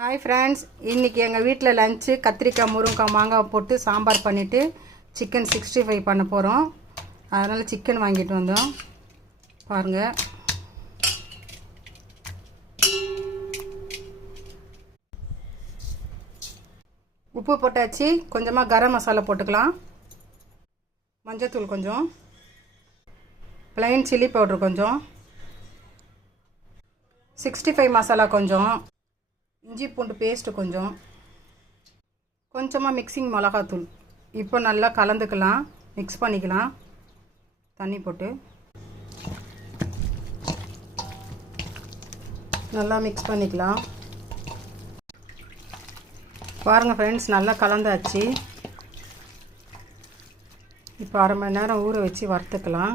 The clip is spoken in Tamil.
ஹாய் ஃப்ரெண்ட்ஸ், இன்றைக்கி எங்கள் வீட்டில் லஞ்சு கத்திரிக்காய் முருங்கைக்காய் மாங்காய் போட்டு சாம்பார் பண்ணிவிட்டு சிக்கன் 65 பண்ண போகிறோம். அதனால் சிக்கன் வாங்கிட்டு வந்தோம். பாருங்கள், உப்பு போட்டாச்சு. கொஞ்சமாக கரம் மசாலா போட்டுக்கலாம், மஞ்சத்தூள் கொஞ்சம், ப்ளைன் சில்லி பவுட்ரு கொஞ்சம், 65 மசாலா கொஞ்சம், இஞ்சி பூண்டு பேஸ்ட்டு கொஞ்சமாக மிக்சிங் மிளகாத்தூள். இப்போ நல்லா கலந்துக்கலாம், மிக்ஸ் பண்ணிக்கலாம். தண்ணி போட்டு நல்லா மிக்ஸ் பண்ணிக்கலாம். பாருங்கள் ஃப்ரெண்ட்ஸ், நல்லா கலந்தாச்சு. இப்போ அரை மணி நேரம் ஊற வச்சு வறுத்துக்கலாம்.